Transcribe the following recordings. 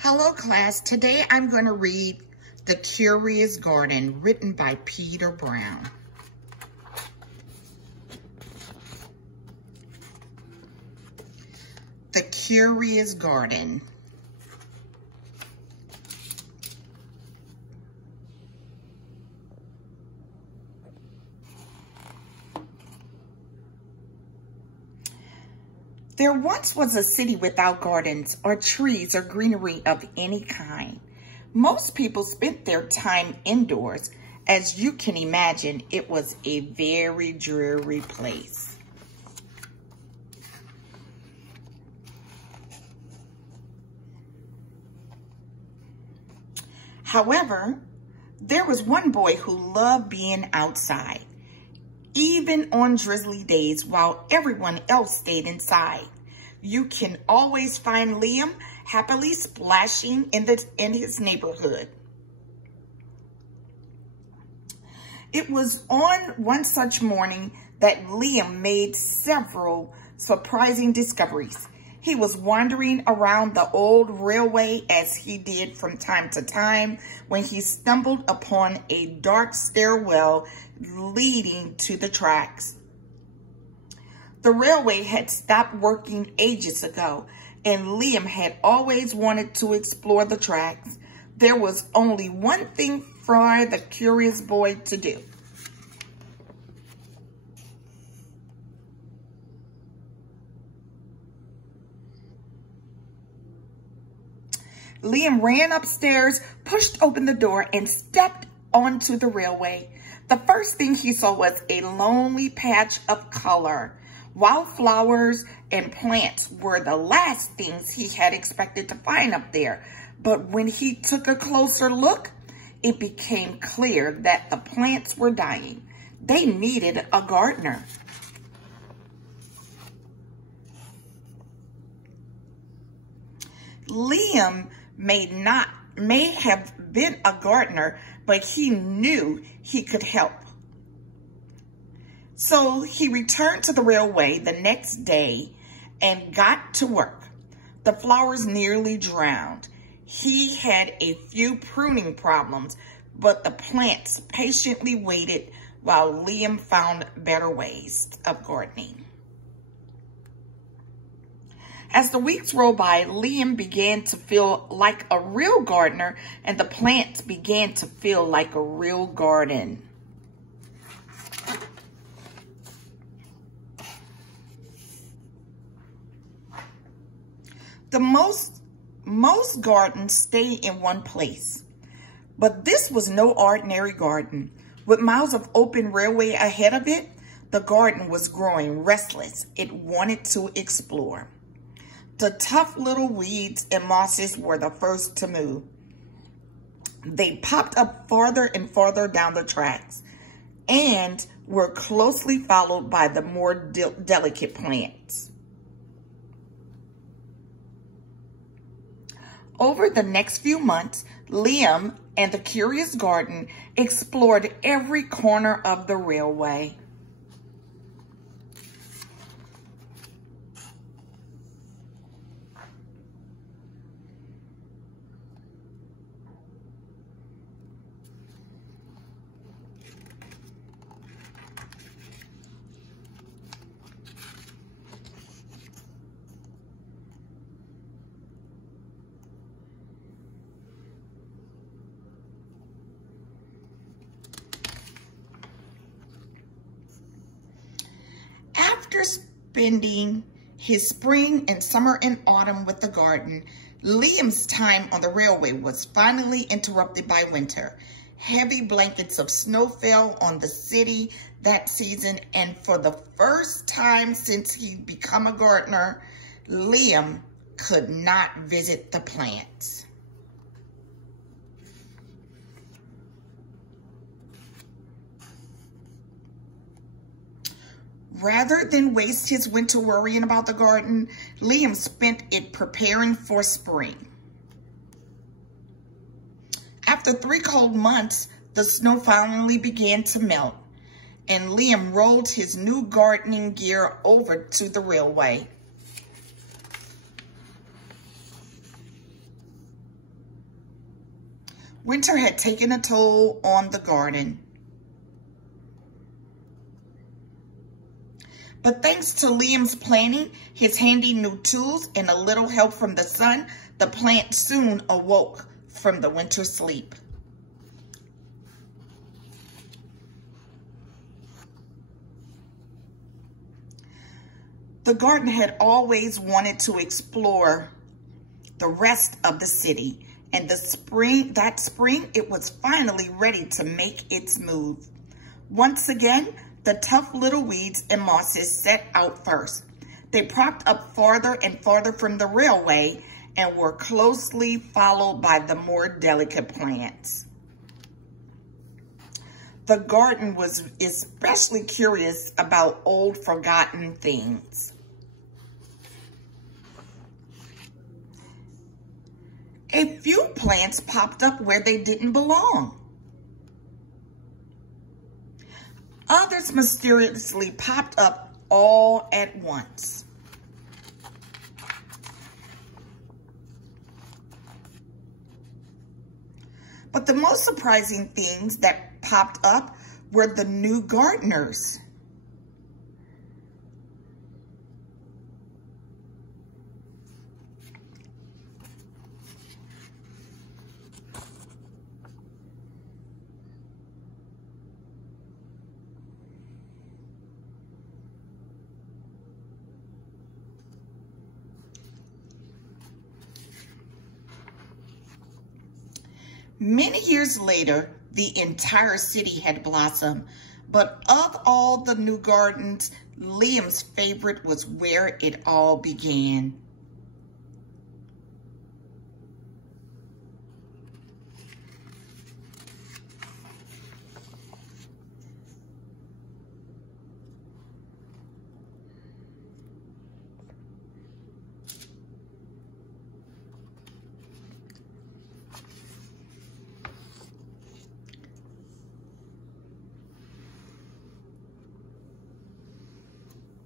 Hello class, today I'm going to read The Curious Garden, written by Peter Brown. The Curious Garden. There once was a city without gardens or trees or greenery of any kind. Most people spent their time indoors. As you can imagine, it was a very dreary place. However, there was one boy who loved being outside, even on drizzly days while everyone else stayed inside. You can always find Liam happily splashing in his neighborhood. It was on one such morning that Liam made several surprising discoveries. He was wandering around the old railway as he did from time to time when he stumbled upon a dark stairwell leading to the tracks. The railway had stopped working ages ago, and Liam had always wanted to explore the tracks. There was only one thing for the curious boy to do. Liam ran upstairs, pushed open the door, and stepped onto the railway. The first thing he saw was a lonely patch of color. Wildflowers and plants were the last things he had expected to find up there. But when he took a closer look, it became clear that the plants were dying. They needed a gardener. Liam may have been a gardener, but he knew he could help. So he returned to the railway the next day and got to work. The flowers nearly drowned. He had a few pruning problems, but the plants patiently waited while Liam found better ways of gardening. As the weeks rolled by, Liam began to feel like a real gardener, and the plants began to feel like a real garden. Most gardens stay in one place, but this was no ordinary garden. With miles of open railway ahead of it, the garden was growing restless. It wanted to explore. The tough little weeds and mosses were the first to move. They popped up farther and farther down the tracks and were closely followed by the more delicate plants. Over the next few months, Liam and the Curious Garden explored every corner of the railway. After spending his spring and summer and autumn with the garden, Liam's time on the railway was finally interrupted by winter. Heavy blankets of snow fell on the city that season, and for the first time since he'd become a gardener, Liam could not visit the plants. Rather than waste his winter worrying about the garden, Liam spent it preparing for spring. After 3 cold months, the snow finally began to melt, and Liam rolled his new gardening gear over to the railway. Winter had taken a toll on the garden. But thanks to Liam's planning, his handy new tools, and a little help from the sun, the plant soon awoke from the winter sleep. The garden had always wanted to explore the rest of the city, and that spring, it was finally ready to make its move. Once again, the tough little weeds and mosses set out first. They propped up farther and farther from the railway and were closely followed by the more delicate plants. The garden was especially curious about old forgotten things. A few plants popped up where they didn't belong. Others mysteriously popped up all at once. But the most surprising things that popped up were the new gardeners. Many years later, the entire city had blossomed, but of all the new gardens, Liam's favorite was where it all began.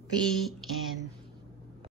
The end.